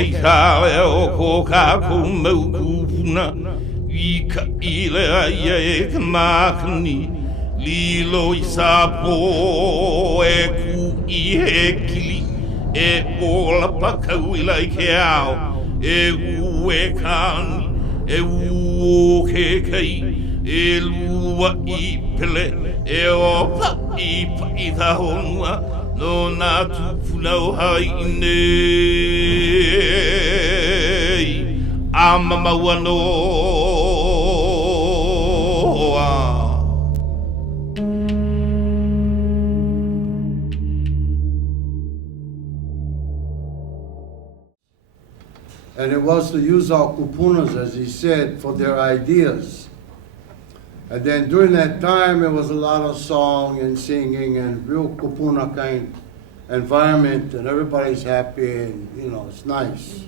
hei kāwe o ko kākou mau kupuna I ka ile aia e ka mākani Lilo I sāpō e ku I he kili E ola pakau I lai ke ao E u e kāni E u o ke kai E lua I pele E o pa I ta honua No nā tūpuna o hai nei A mamaua noa And it was to use our kupunas, as he said, for their ideas. And then during that time, it was a lot of song and singing and real kupuna kind environment, and everybody's happy and, you know, it's nice.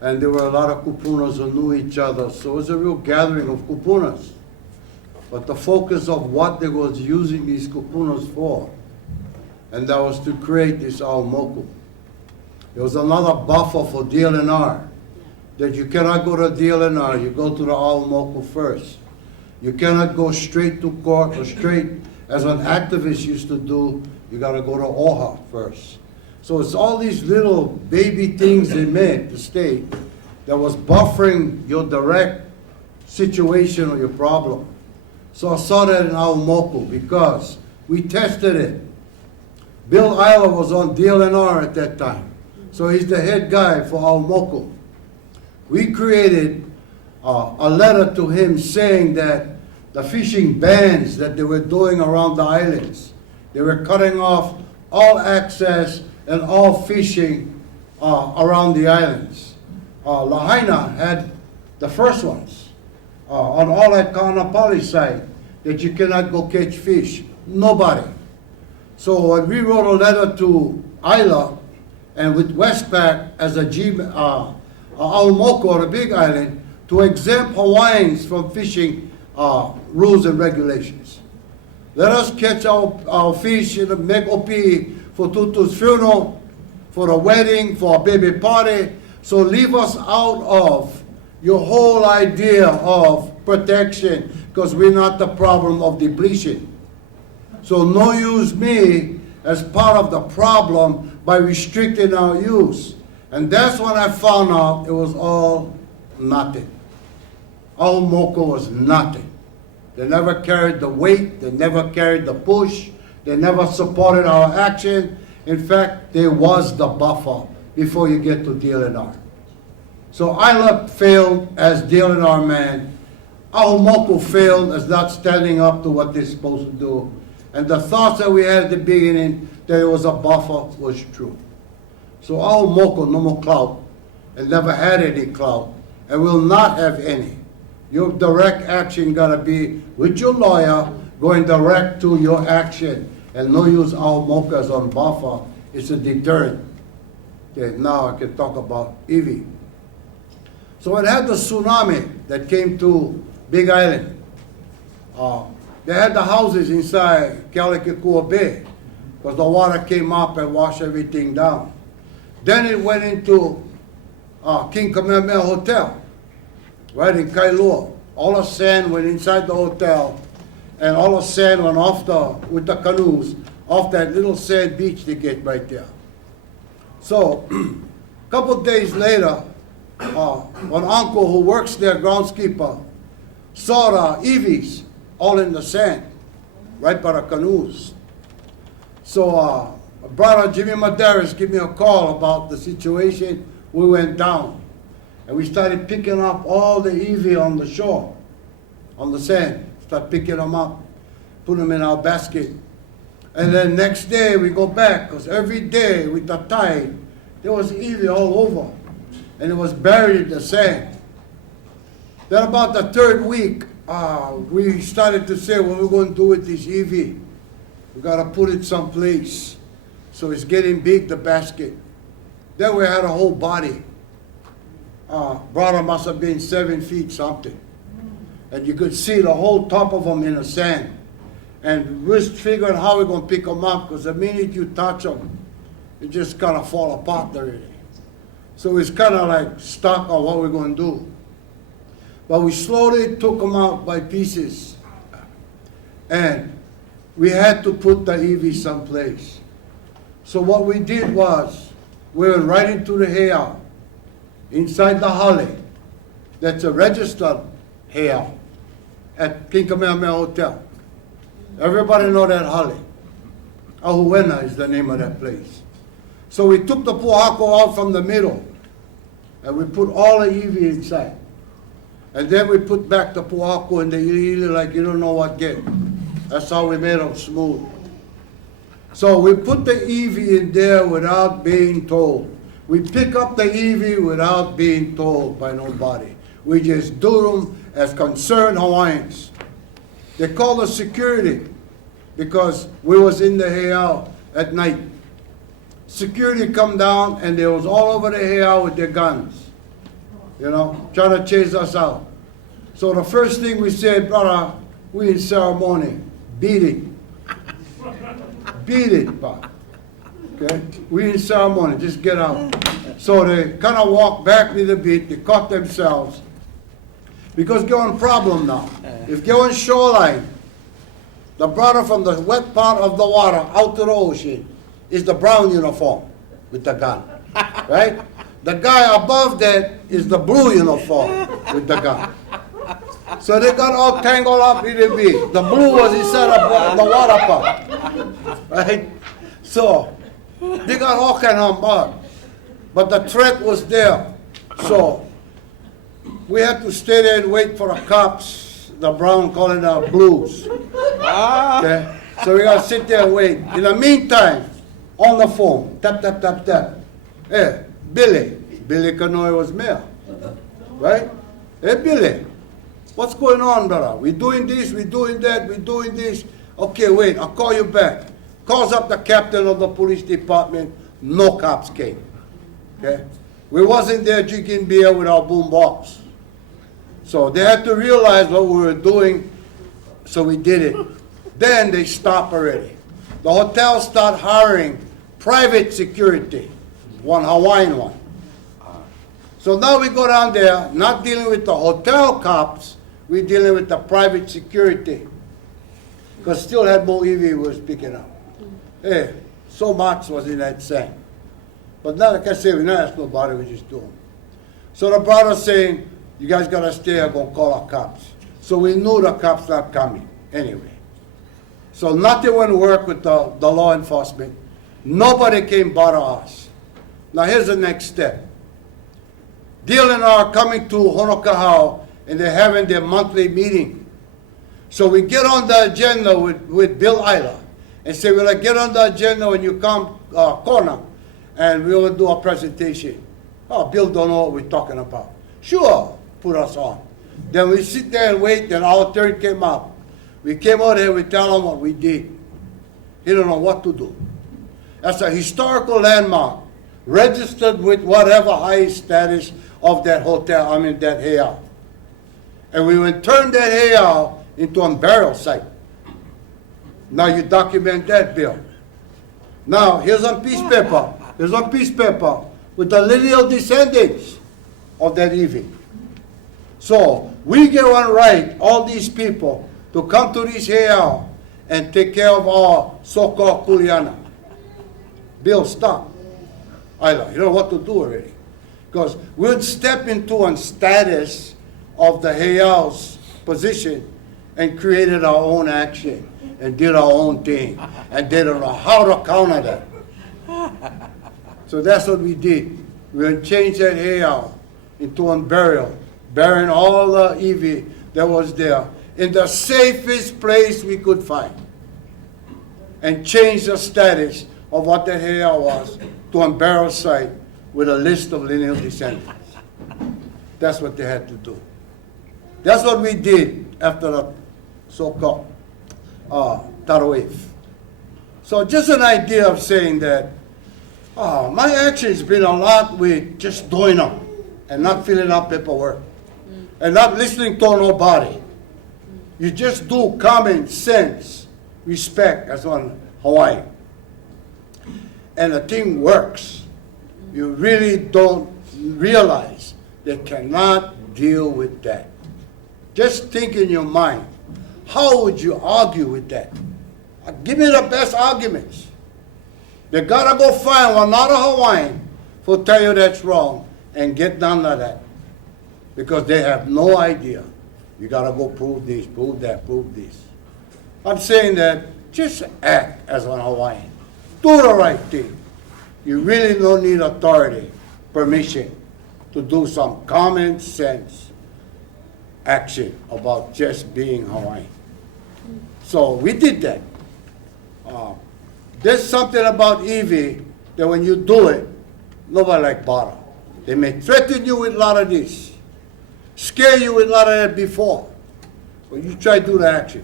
And there were a lot of kupunas who knew each other, so it was a real gathering of kupunas. But the focus of what they was using these kupunas for, and that was to create this aumoku. There was another buffer for DLNR, that you cannot go to DLNR, you go to the aumoku first. You cannot go straight to court or straight, as an activist used to do, you gotta go to OHA first. So it's all these little baby things they made, the state, that was buffering your direct situation or your problem. So I saw that in aumoku because we tested it. Bill Isla was on DLNR at that time. So he's the head guy for aumoku. We created a letter to him saying that the fishing bans that they were doing around the islands, they were cutting off all access and all fishing around the islands. Lahaina had the first ones on all that Pali side that you cannot go catch fish. Nobody. So when we wrote a letter to Isla and with Westpac as a aumoku or a big island to exempt Hawaiians from fishing rules and regulations. Let us catch our fish and make opi for Tutu's funeral, for a wedding, for a baby party. So leave us out of your whole idea of protection because we're not the problem of depletion. So no use me as part of the problem by restricting our use. And that's when I found out it was all nothing. Aumoku was nothing. They never carried the weight, they never carried the push, they never supported our action. In fact, there was the buffer before you get to DLNR. So Isla failed as DLNR man. Aumoku failed as not standing up to what they're supposed to do. And the thoughts that we had at the beginning that there was a buffer was true. So aumoku no more clout, and never had any clout, and will not have any. Your direct action gotta be with your lawyer, going direct to your action, and no use aumoku as on buffer. It's a deterrent. Okay, now I can talk about Evie. So it had the tsunami that came to Big Island. They had the houses inside Palikapu Bay because the water came up and washed everything down. Then it went into King Kamehameha Hotel, right in Kailua. All the sand went inside the hotel, and all the sand went off with the canoes, off that little sand beach they get right there. So, a couple of days later, one uncle who works there, groundskeeper, saw the Evies all in the sand, right by the canoes. So, brother Jimmy Madaris gave me a call about the situation. We went down, and we started picking up all the Evie on the shore, on the sand. Start picking them up, put them in our basket. And then next day we go back, because every day with the tide, there was Evie all over, and it was buried in the sand. Then about the third week, we started to say, what we're going to do with this Evie? We got to put it someplace. So it's getting big, the basket. Then we had a whole body. Brother must have been 7 feet something. And you could see the whole top of them in the sand. And we're figuring how we're going to pick them up, because the minute you touch them, it just kind of fall apart already. So it's kind of like stuck on what we're going to do. But we slowly took them out by pieces. And we had to put the EV someplace. So what we did was, we went right into the heiau, inside the hale. That's a registered heiau at King Kamehameha Hotel. Everybody know that hale. Ahuena is the name of that place. So we took the pu'ako out from the middle, and we put all the EV inside. And then we put back the pu'ako and the ili like you don't know what get. That's how we made them smooth. So we put the EV in there without being told. We pick up the EV without being told by nobody. We just do them as concerned Hawaiians. They called us security because we was in the heiau at night. Security come down and they was all over the heiau with their guns, you know, trying to chase us out. So the first thing we said, brother, we in ceremony, beat it. Beat it, Bob. Okay? We in ceremony, just get out. So they kind of walked back a little bit, they caught themselves. Because they're on problem now. If they're on shoreline, the brother from the wet part of the water out to the ocean is the brown uniform with the gun, right? The guy above that is the blue uniform with the gun. So they got all tangled up in the bit. The blue was inside of the water part, right? So they got all kind of mud, but the threat was there. So we had to stay there and wait for the cops. The brown calling the blues. Okay, so we gotta sit there and wait. In the meantime, on the phone, tap tap tap tap. Hey, Billy Kanoe was mayor, right? Hey, Billy. What's going on, brother? We doing this, we doing that, we doing this. Okay, wait, I'll call you back. Calls up the captain of the police department. No cops came. Okay? We wasn't there drinking beer with our boombox. So they had to realize what we were doing, so we did it. Then they stopped already. The hotel started hiring private security, one Hawaiian one. So now we go down there, not dealing with the hotel cops, we're dealing with the private security. Because still had more EV was picking up. Hey, so much was in that sand. But now, like I say, we not ask nobody, we just do them. So the brother's saying, you guys gotta stay, I'm gonna call our cops. So we knew the cops not coming anyway. So nothing went to work with the law enforcement. Nobody came bother us. Now here's the next step. DLNR coming to Honokahau and they're having their monthly meeting. So we get on the agenda with Bill Isla and say, we'll get on the agenda when you come corner and we will do a presentation. Oh, Bill don't know what we're talking about. Sure, put us on. Then we sit there and wait, then our turn came up. We came out here, we tell him what we did. He don't know what to do. That's a historical landmark, registered with whatever highest status of that hotel, that heiau. And we would turn that heiau into a burial site. Now you document that, Bill. Now, here's a piece of paper. Here's a piece of paper with the lineal descendants of that EV. So, we get one right, all these people, to come to this heiau and take care of our so-called kuleana. Bill, stop. You don't know what to do already. Because we'll step into a status of the heiau's position and created our own action and did our own thing. And they don't know how to counter that. So that's what we did. We changed that heiau into a burial, burying all the EV that was there in the safest place we could find. And changed the status of what that heiau was to a burial site with a list of lineal descendants. That's what they had to do. That's what we did after the so-called Tarawih. So just an idea of saying that my action's been a lot with just doing them and not filling out paperwork and not listening to nobody. You just do common sense, respect, as one Hawaii. And the thing works. You really don't realize they cannot deal with that. Just think in your mind, how would you argue with that? Give me the best arguments. They gotta go find another Hawaiian who'll tell you that's wrong and get none of that. Because they have no idea. You gotta go prove this, prove that, prove this. I'm saying that just act as an Hawaiian. Do the right thing. You really don't need authority, permission to do some common sense action about just being Hawaiian. So we did that. There's something about Evie that when you do it, nobody like bother. They may threaten you with a lot of this, scare you with a lot of that before, but you try to do the action,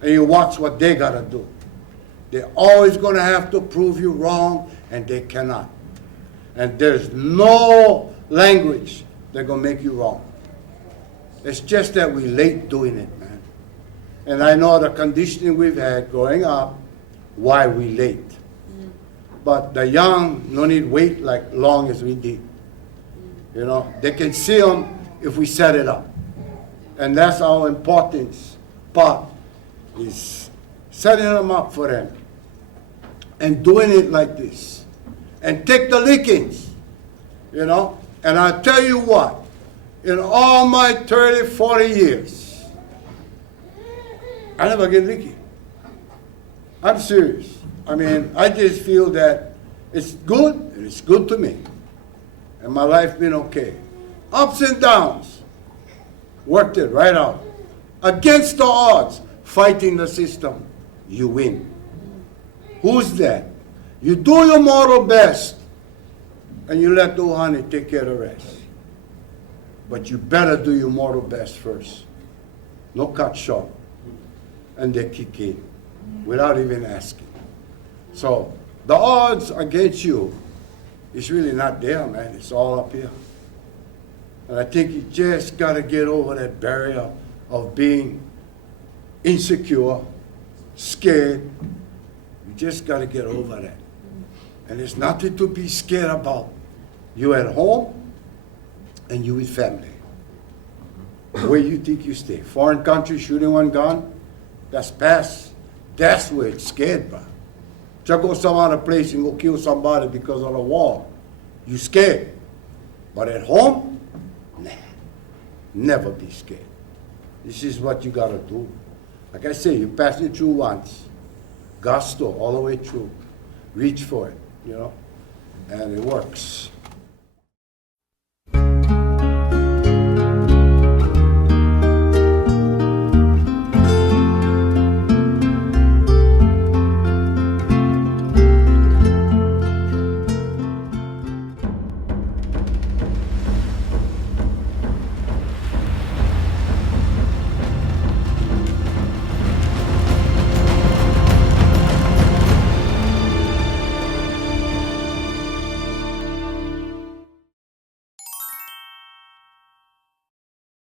and you watch what they gotta do. They're always gonna have to prove you wrong, and they cannot. And there's no language that's gonna make you wrong. It's just that we're late doing it, man. And I know the conditioning we've had growing up, why we late. But the young no need wait like long as we did. You know, they can see them if we set it up. And that's our importance part, is setting them up for them and doing it like this. And take the lickings, you know. And I tell you what, in all my 30, 40 years, I never get licky. I'm serious. I mean, I just feel that it's good, and it's good to me. And my life been okay. Ups and downs, worked it right out. Against the odds, fighting the system, you win. Who's that? You do your mortal best, and you let the honey take care of the rest. But you better do your mortal best first. No cut short. And they kick in without even asking. So the odds against you is really not there, man. It's all up here. And I think you just got to get over that barrier of being insecure, scared. You just got to get over that. And there's nothing to be scared about. You at home and you with family. Where you think you stay. Foreign country shooting one gun, that's past. That's where it's scared, bro. Just go some other place and go kill somebody because of the war. You scared. But at home, nah. Never be scared. This is what you gotta do. Like I say, you pass it through once. Gusto all the way through. Reach for it, you know, and it works.